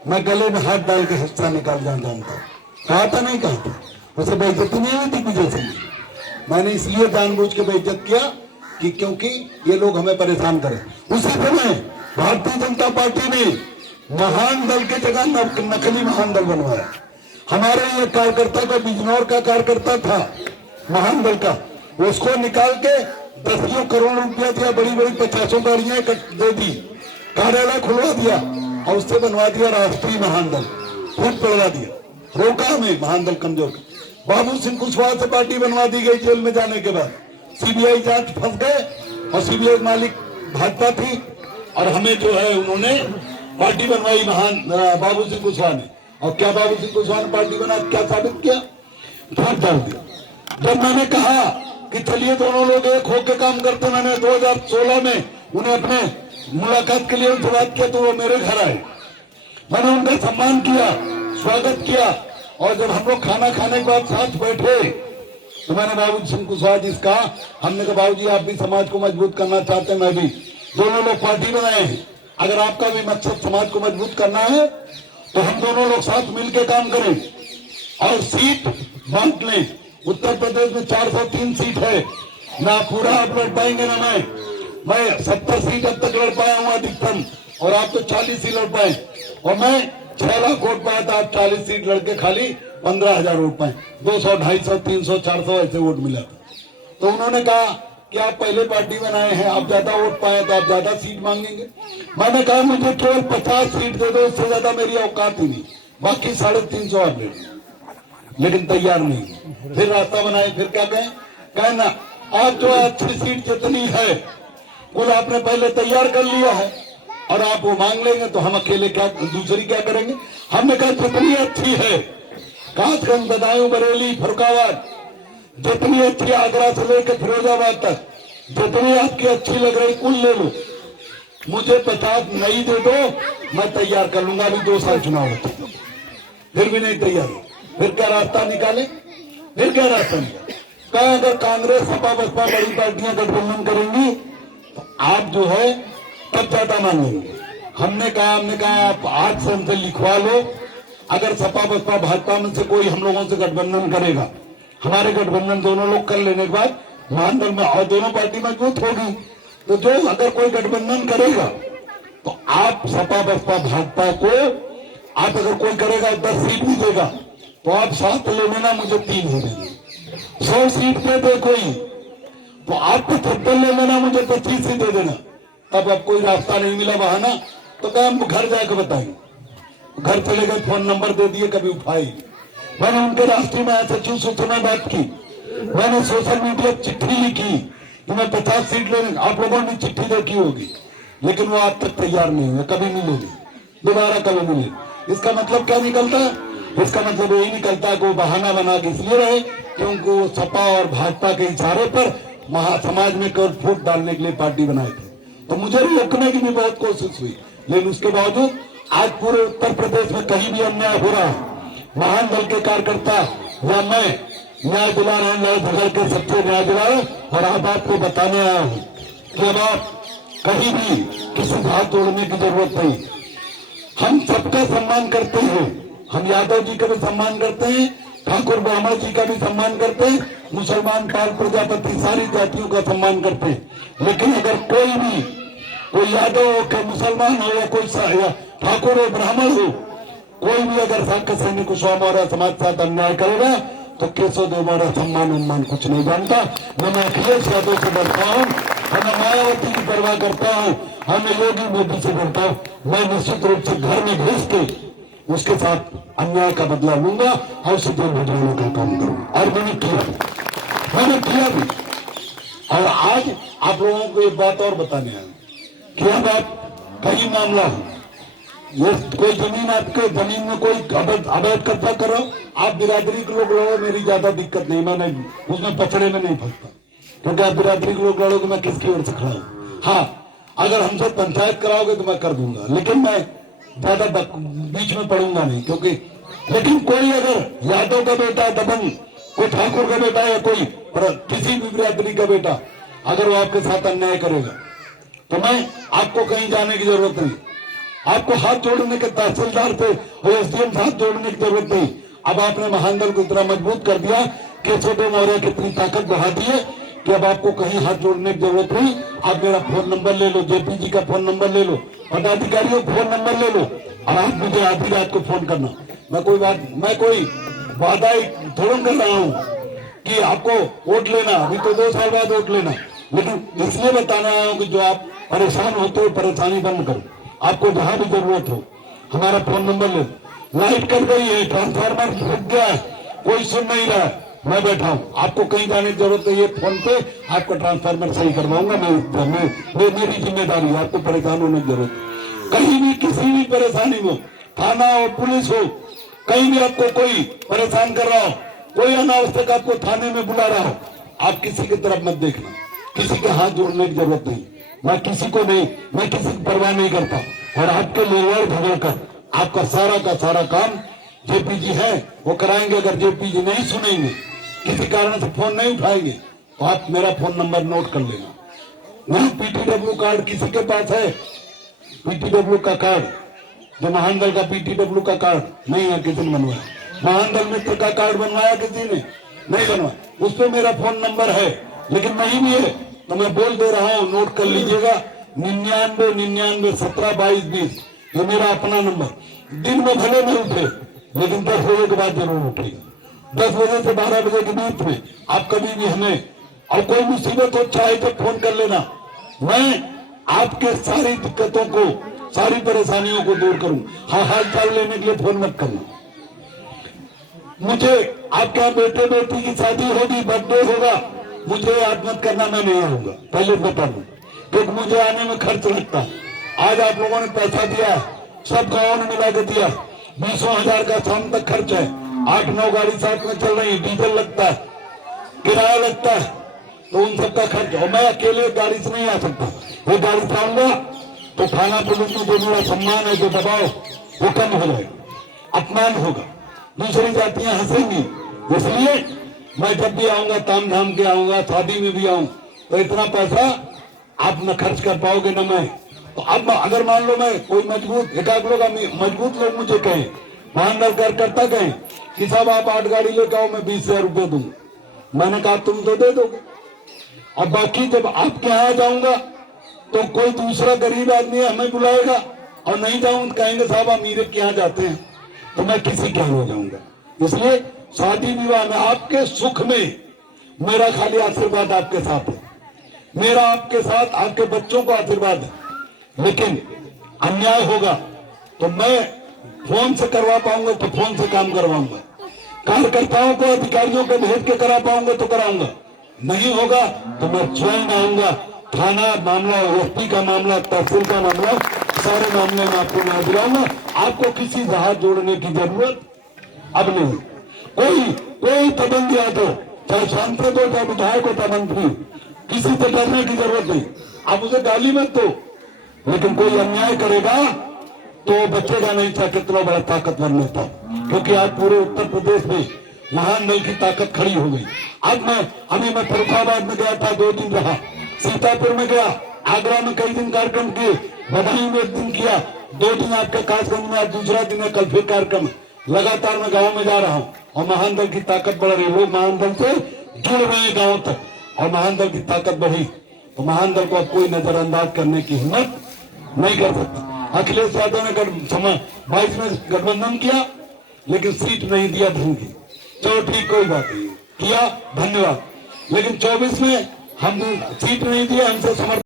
मैं गले में हाथ डाल के हिस्सा निकाल जानता हूँ। कहा था नहीं कहा था, उसे बेइज्जती नहीं हुई थी विजय सिंह। मैंने इसलिए जानबूझ के बेइज्जत किया कि क्योंकि ये लोग हमें परेशान करें। उसी समय भारतीय जनता पार्टी ने महान दल के जगह नकली महान दल बनवाया। हमारे ये कार्यकर्ता का बिजनौर का कार्यकर्ता था महान दल का, उसको निकाल के 10 करोड़ रुपया दिया, बड़ी बड़ी 50 गाड़ियां दे दी, कार्यालय खुलवा दिया और उससे बनवा दिया राष्ट्रीय महान दल, खूब पड़वा दिया। रोका हमें महान दल कमजोर। बाबू सिंह कुशवाहा से पार्टी बनवा दी गई जेल में जाने के बाद, सीबीआई जांच फंस गए और सीबीआई मालिक भाजपा थी और हमें जो है उन्होंने पार्टी बनवाई महान बाबू सिंह कुशवाहा ने। और क्या बाबू सिंह कुशवाहा ने पार्टी बना क्या साबित किया? वोट डाल दिया। जब मैंने कहा कि चलिए दोनों लोग एक होकर काम करते, मैंने 2016 में उन्हें अपने मुलाकात के लिए उनसे बात किया तो वो मेरे घर आए, मैंने उनका सम्मान किया, स्वागत किया। और जब हम लोग खाना खाने के बाद साथ बैठे तो मैंने बाबू सिंह कुशवाहा जी से कहा, हमने कहा बाबू जी आप भी समाज को मजबूत करना चाहते हैं, मैं भी, दोनों लोग पार्टी बनाए हैं, अगर आपका भी मकसद समाज को मजबूत करना है तो हम दोनों लोग साथ मिलकर काम करें और सीट बांट लें। उत्तर प्रदेश में 403 सीट है, ना पूरा आप लड़ पाएंगे ना मैं 70 सीट अब तक लड़ पाया हूं अधिकतम, और आप तो 40 ही लड़ पाए, और मैं 6 लाख वोट पाया था, आप 40 सीट लड़के खाली 15,000 वोट पाए, 200, 250, 300, 400 ऐसे वोट मिला था। तो उन्होंने कहा कि आप पहले पार्टी बनाए हैं, आप ज्यादा वोट पाए तो आप ज्यादा सीट मांगेंगे। मैंने कहा मुझे केवल 50 सीट दे दो, इससे ज्यादा मेरी औकात ही नहीं, बाकी 350 आप ले लो। लेकिन तैयार नहीं। फिर रास्ता बनाए, फिर क्या कहें, कहना आप जो अच्छी सीट जितनी है कुल आपने पहले तैयार कर लिया है और आप वो मांग लेंगे तो हम अकेले क्या दूसरी क्या करेंगे। हमने कहा जितनी अच्छी है, कासगंज, बदायूं, बरेली, फरुखाबाद, जितनी अच्छी आगरा से लेकर फिरोजाबाद तक जितनी आपकी अच्छी लग रही कुल ले लो, मुझे 50 नई दे दो, मैं तैयार कर लूंगा। अभी 2 साल चुनाव होते फिर भी नहीं तैयार। फिर क्या रास्ता निकाले, फिर क्या रास्ता निकाले। कहा अगर कांग्रेस, सपा, बसपा बड़ी पार्टियां गठबंधन करेंगी तो आप जो है तब ज्यादा मांगेंगे। हमने कहा आप आज से हमसे लिखवा लो, अगर सपा, बसपा, भाजपा में से कोई हम लोगों से गठबंधन करेगा, हमारे गठबंधन दोनों लोग कर लेने के बाद महानदल में और दोनों पार्टी मजबूत होगी, तो जो अगर कोई गठबंधन करेगा तो आप सपा, बसपा, भाजपा को आप अगर कोई करेगा 10 सीट भी देगा तो आप 7 ले लेना, मुझे 3 ही देंगे। 100 सीट पे दे कोई तो आपको 73 ले लेना, मुझे 25 ही दे देना। तब अब कोई रास्ता नहीं मिला बहाना, तो क्या हम घर जाकर बताएंगे। घर चले गए, फोन नंबर दे दिए, कभी उठाई। मैंने उनके राष्ट्रीय महासचिव से सुना बात की, मैंने सोशल मीडिया चिट्ठी लिखी कि मैं 50 सीट लेने, आप लोगों ने चिट्ठी देखी होगी, लेकिन वो आज तक तैयार नहीं हुए, कभी मिलेगी, दोबारा कभी मिले। इसका मतलब क्या निकलता है? इसका मतलब यही निकलता है कि वो बहाना बना के इसलिए रहे क्योंकि वो सपा और भाजपा के इशारे पर समाज में केवल फूट डालने के लिए पार्टी बनाए थे। तो मुझे रोकने की भी बहुत कोशिश हुई, लेकिन उसके बावजूद आज पूरे उत्तर प्रदेश में कहीं भी अन्याय हो रहा है, महान दल के कार्यकर्ता या मैं न्याय दिला रहे हैं, न्याय झगड़ के सबसे न्याय दिला रहे। और आप आपको बताने आया हूं कि अब आप कहीं भी किसी हाथ तोड़ने की जरूरत नहीं। हम सबका सम्मान करते हैं, हम यादव जी का भी सम्मान करते हैं, ठाकुर ब्राह्मण जी का भी सम्मान करते हैं, मुसलमान, पाल, प्रजापति, सारी जातियों का सम्मान करते हैं। लेकिन अगर कोई यादव हो, कोई मुसलमान हो या कोई ठाकुर हो, ब्राह्मण हो, कोई भी अगर साक्य सैनिक कुशवाहा मौर्य समाज के साथ अन्याय करेगा तो केशव देव मौर्य सम्मान उन्मान कुछ नहीं जानता। न मैं अखिलेश यादव से डरता हूँ, न मायावती की परवाह करता हूँ, हमें योगी मोदी से डरता हूँ। मैं निश्चित रूप से घर में घुस के उसके साथ अन्याय का बदला लूंगा और उसे जेल भिजवाने का काम करूंगा। और मैंने किया भी। और आज आप लोगों को एक बात और बताने आया कि अब आप कहीं मामला है, ये कोई जमीन आपके जमीन में कोई अवैध कब्जा कर रहा हो, आप बिरादरी के लोग लड़ो, मेरी ज्यादा दिक्कत नहीं, मैं नहीं उसमें पचड़े में नहीं फंसता, क्योंकि आप बिरादरी के लोग लड़ोगे, मैं किसकी ओर से खड़ा हूं। हाँ, अगर हमसे पंचायत कराओगे तो मैं कर दूंगा, लेकिन मैं ज्यादा बीच में पड़ूंगा नहीं, क्योंकि लेकिन कोई अगर यादव का बेटा दबंग, कोई ठाकुर का बेटा या कोई किसी भी बिरादरी का बेटा अगर वो आपके साथ अन्याय करेगा तो मैं आपको कहीं जाने की जरूरत नहीं, आपको हाथ जोड़ने के तहसीलदार पे और एसडीएम से हाथ जोड़ने की जरूरत नहीं। अब आपने महानंदल को इतना मजबूत कर दिया कि छोटे मौर्य की इतनी ताकत बढ़ा दी है कि अब आपको कहीं हाथ जोड़ने की जरूरत नहीं। आप मेरा फोन नंबर ले लो, जेपीजी का फोन नंबर ले लो, पदाधिकारियों का फोन नंबर ले लो और आप मुझे आधी रात को फोन करना। मैं कोई वादा थोड़ा कर रहा हूँ कि आपको वोट लेना, अभी तो 2 साल बाद वोट लेना, लेकिन इसलिए बताना आया हूँ कि जो आप परेशान होते हो परेशानी बंद करो। आपको जहां भी जरूरत हो हमारा फोन नंबर ले। लाइट कट गई है, ट्रांसफार्मर फूट गया है, कोई सुन नहीं रहा है, मैं बैठा हूँ, आपको कहीं जाने की जरूरत नहीं है। फोन पे आपका ट्रांसफार्मर सही करवाऊंगा मेरी जिम्मेदारी है, आपको परेशान होने की जरूरत। कहीं भी किसी भी परेशानी में, थाना हो पुलिस हो, कहीं भी आपको कोई परेशान कर रहा हो, कोई अनावश्यक आपको थाने में बुला रहा हो, आप किसी की तरफ मत देखना, किसी के हाथ जोड़ने की जरूरत नहीं। मैं किसी की परवाह नहीं करता और आपके लिए भगड़कर आपका सारा का सारा काम जेपीजी है वो कराएंगे। अगर जेपीजी नहीं सुनेंगे, किसी कारण से फोन नहीं उठाएंगे, तो आप मेरा फोन नंबर नोट कर लेना। नहीं पीटीडब्ल्यू कार्ड किसी के पास है? पीटीडब्ल्यू का कार्ड, जो महानंदल का पीटीडब्ल्यू का कार्ड नहीं है, किसी ने बनवाया? महानंदल मित्र का कार्ड बनवाया किसी ने? नहीं बनवाया। उस पर मेरा फोन नंबर है, लेकिन नहीं भी है तो मैं बोल दे रहा हूं, नोट कर लीजिएगा। 99 17 22 20, ये मेरा अपना नंबर। दिन में भले नहीं उठे, लेकिन 10 बजे के बाद जरूर उठेगा। 10 बजे से 12 बजे के बीच में आप कभी भी हमें, और कोई मुसीबत हो चाहे तो फोन कर लेना। मैं आपके सारी दिक्कतों को, सारी परेशानियों को दूर करूं। हाँ, हाल चाल लेने के लिए फोन मत करना। मुझे आपके यहाँ बेटे बेटी की शादी होगी, बर्थडे होगा, मुझे याद मत करना, मैं नहीं आऊंगा, पहले बता दूं, क्योंकि मुझे आने में खर्च लगता है। आज आप लोगों ने पैसा दिया, सब गांवों ने मिला के दिया, 20,000 का शाम तक खर्च है। 8-9 गाड़ी साथ में चल रही है, डीजल लगता है, किराया लगता है, तो उन सबका खर्च। और मैं अकेले गाड़ी से नहीं आ सकता, वो गाड़ी से आऊंगा तो थाना पुलिस में जो मेरा सम्मान है, जो दबाव, वो कम हो जाएगा, अपमान होगा, दूसरी जातियां हंसेंगी। इसलिए मैं जब भी आऊंगा ताम झाम के आऊंगा, शादी में भी आऊं, तो इतना पैसा आप न खर्च कर पाओगे न मैं। तो अब अगर मान लो मैं कोई मजबूत मजबूत लोग मुझे कहें, महानंदल कार्यकर्ता कहें कि साहब आप 8 गाड़ी लेकर आओ, मैं 20,000 रुपये दूंगा, मैंने कहा तुम तो दे दोगे। और बाकी जब आपके यहाँ जाऊंगा तो कोई दूसरा गरीब आदमी हमें बुलाएगा, और नहीं जाऊं तो कहेंगे साहब अमीर के यहाँ जाते हैं, तो मैं किसी के यहाँ हो जाऊंगा। इसलिए शादी विवाह में, आपके सुख में मेरा खाली आशीर्वाद आपके साथ है, मेरा आपके साथ, आपके बच्चों को आशीर्वाद है। लेकिन अन्याय होगा तो मैं फोन से करवा पाऊंगा तो फोन से काम करवाऊंगा, कार्यकर्ताओं को अधिकारियों को भेज के करा पाऊंगा तो कराऊंगा, नहीं होगा तो मैं स्वयं आऊंगा। थाना मामला, एसपी का मामला, तहसील का मामला, सारे मामले में आपको न्याय दिलाऊंगा। आपको किसी से हाथ जोड़ने की जरूरत अब नहीं। कोई दबंग यादव, चाहे सांसद हो, चाहे विधायक हो, चाहे मंत्री, किसी से डरने की जरूरत नहीं। आप उसे गाली मत दो, लेकिन कोई अन्याय करेगा तो बचेगा नहीं, चाहे कितना बड़ा ताकतवर नेता, क्योंकि आज पूरे उत्तर प्रदेश में महानंदल की ताकत खड़ी हो गई। अब मैं फरुखाबाद में गया था, 2 दिन रहा, सीतापुर में गया, आगरा में कई दिन कार्यक्रम किए, बदायूं में 1 दिन किया, 2 दिन आपके कासगंज में, आज दूसरा दिन है, कल फिर कार्यक्रम। लगातार मैं गांव में जा रहा हूं और महानंदल की ताकत बढ़ रही है। लोग महानंदल से जुड़ रहे हैं गांव तक, और महानंदल की ताकत बढ़ी तो महानंदल को अब कोई नजरअंदाज करने की हिम्मत नहीं कर सकता। अखिलेश यादव ने 22 में गठबंधन किया, लेकिन सीट नहीं दिया ढंग की। चलो ठीक, कोई बात नहीं, किया, धन्यवाद। लेकिन 24 में हम सीट नहीं दिया, हमसे समर्थन